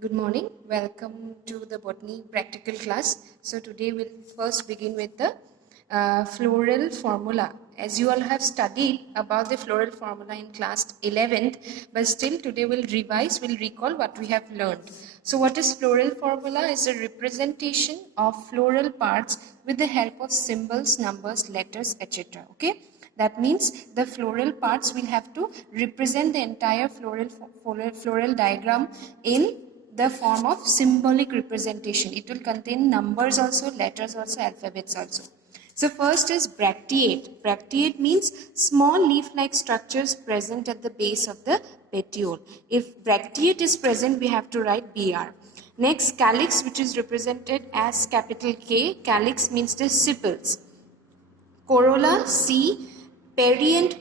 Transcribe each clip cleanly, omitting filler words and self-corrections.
Good morning. Welcome to the botany practical class. So today we'll first begin with the floral formula. As you all have studied about the floral formula in class 11th, but still today we'll revise, we'll recall what we have learned. So what is floral formula? Is a representation of floral parts with the help of symbols, numbers, letters, etc. Okay. That means the floral parts will have to represent the entire floral diagram in the form of symbolic representation. It will contain numbers also, letters also, alphabets also. So first is bracteate. Bracteate means small leaf-like structures present at the base of the petiole. If bracteate is present, we have to write BR. Next, calyx, which is represented as capital K. Calyx means the sepals. Corolla, C. Periant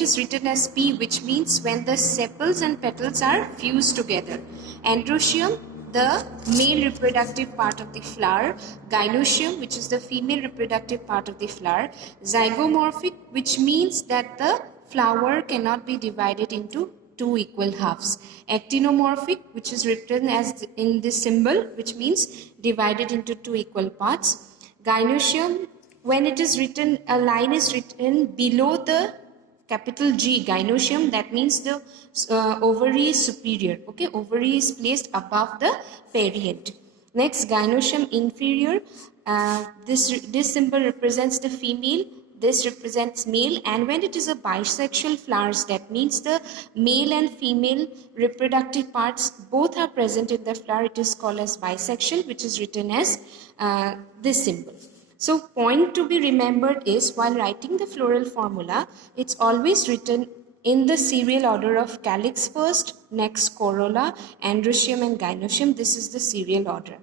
is written as P, which means when the sepals and petals are fused together. Androecium, the male reproductive part of the flower. Gynoecium, which is the female reproductive part of the flower. Zygomorphic, which means that the flower cannot be divided into two equal halves. Actinomorphic, which is written as in this symbol, which means divided into two equal parts. Gynoecium, when it is written, a line is written below the capital G, gynoecium, that means the ovary is superior. Okay, ovary is placed above the periant. Next, gynoecium inferior. This symbol represents the female. This represents male, and when it is a bisexual flowers, that means the male and female reproductive parts both are present in the flower. It is called as bisexual, which is written as this symbol. So point to be remembered is while writing the floral formula, it's always written in the serial order of calyx first, next corolla, androecium and gynoecium. This is the serial order.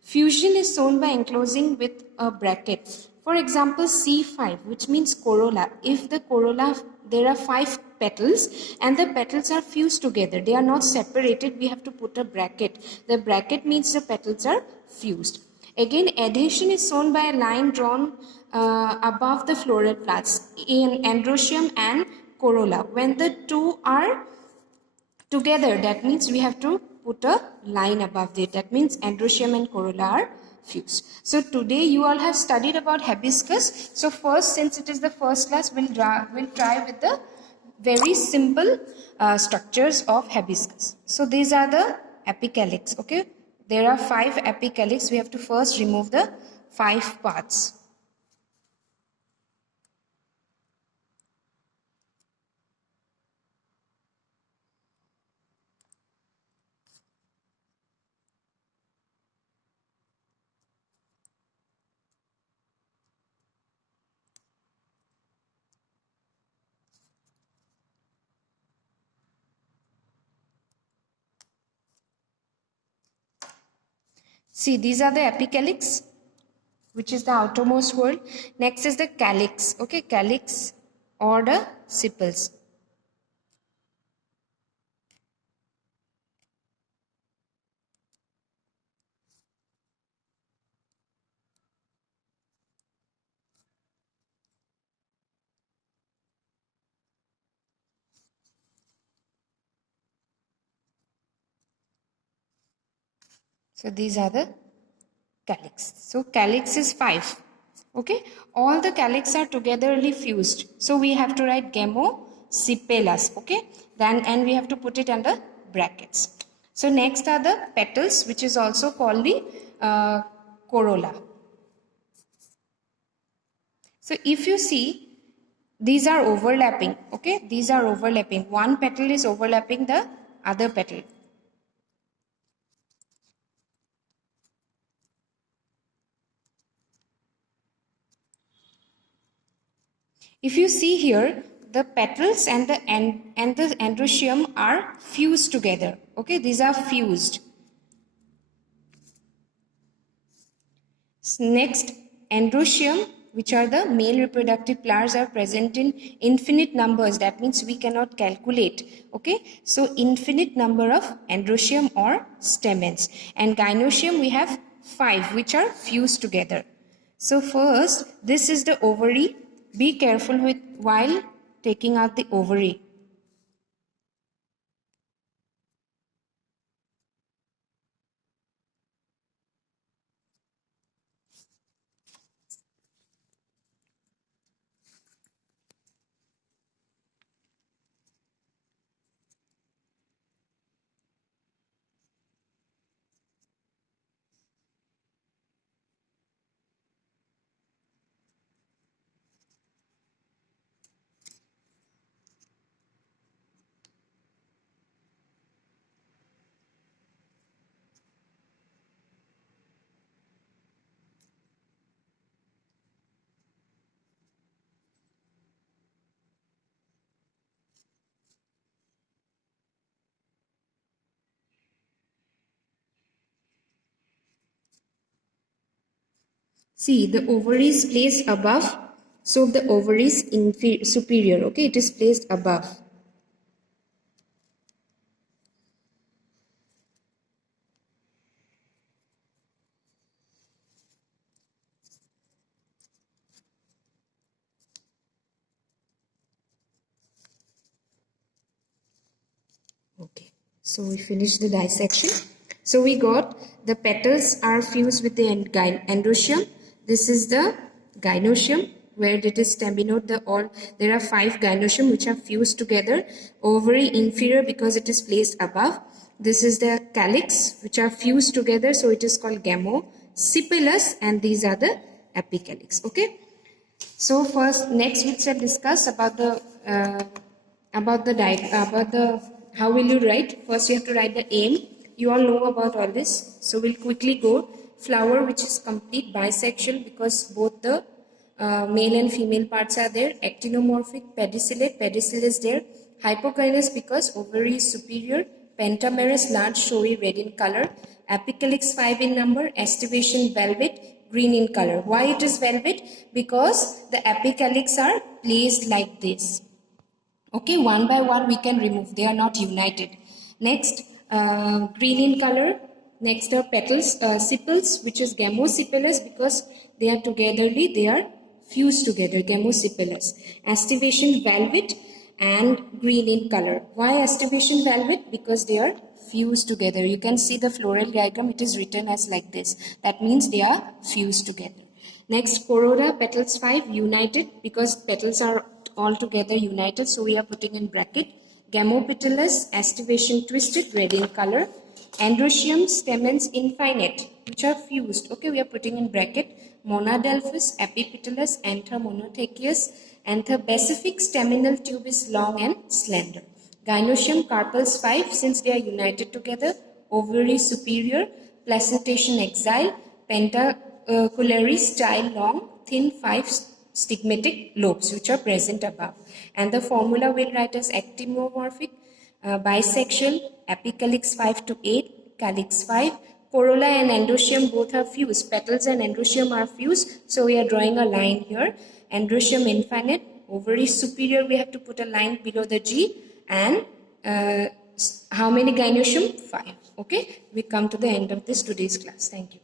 Fusion is shown by enclosing with a bracket. For example, C5, which means corolla. If the corolla, there are 5 petals and the petals are fused together, they are not separated, we have to put a bracket. The bracket means the petals are fused. Again, adhesion is shown by a line drawn above the floral plaits in androecium and corolla. When the two are together, that means we have to put a line above it. That means androecium and corolla are fused. So today you all have studied about hibiscus. So first, since it is the first class, we'll try with the very simple structures of hibiscus. So these are the apicalyx. Okay, there are 5 apicalyx. We have to first remove the 5 parts. See, these are the apicalyx, which is the outermost word. Next is the calyx. Okay, calyx or the sepals. So these are the calyx. So calyx is 5. Okay, all the calyx are togetherly fused. So we have to write gamosepalous. Okay, then and we have to put it under brackets. So next are the petals, which is also called the corolla. So if you see, these are overlapping. Okay, these are overlapping. One petal is overlapping the other petal. If you see here, the petals and the androecium are fused together. Okay, these are fused. Next, androecium, which are the male reproductive flowers, are present in infinite numbers. That means we cannot calculate. Okay, so infinite number of androecium or stamens. And gynoecium, we have 5, which are fused together. So first, this is the ovary. Be careful with while taking out the ovary. See, the ovary is placed above, so the ovary is superior. Okay, it is placed above. Okay, so we finished the dissection. So we got the petals are fused with the endoecium. This is the gynoecium, where it is staminode. There are 5 gynoecium which are fused together. Ovary inferior because it is placed above. This is the calyx which are fused together, so it is called gamosipilus, and these are the apicalyx. Okay. So first, next we shall discuss about the how will you write. First, you have to write the aim. You all know about all this. So we'll quickly go. Flower, which is complete bisexual because both the male and female parts are there. Actinomorphic, pedicellate is there. Hypokynous because ovary is superior. Pentamerous, large, showy, red in color. Apicalyx 5 in number. Aestivation, velvet, green in color. Why it is velvet? Because the apicalyx are placed like this. Okay, one by one we can remove. They are not united. Next, green in color. Next are petals, sepals, which is gamosipilus because they are togetherly, they are fused together, gamosipilus. Aestivation, velvet and green in color. Why aestivation velvet? Because they are fused together. You can see the floral diagram, it is written as like this. That means they are fused together. Next, corolla, petals 5, united because petals are all together united. So we are putting in bracket. Gamopetalous, aestivation twisted, red in color. Androecium, stamens infinite, which are fused. Okay, we are putting in bracket. Monadelphous, epipetalous, anther monothecheus. Anther bacific, staminal tube is long and slender. Gynoecium, carpels 5, since they are united together. Ovary superior, placentation exile. Pentacularis, style long, thin 5 stigmatic lobes which are present above. And the formula we'll write as actinomorphic, bisexual, apicalyx 5 to 8, calyx 5. Corolla and endoecium both are fused. Petals and endoecium are fused. So we are drawing a line here. Endoecium infinite, ovary superior, we have to put a line below the G. And how many gynoecium? 5. Okay, we come to the end of this today's class. Thank you.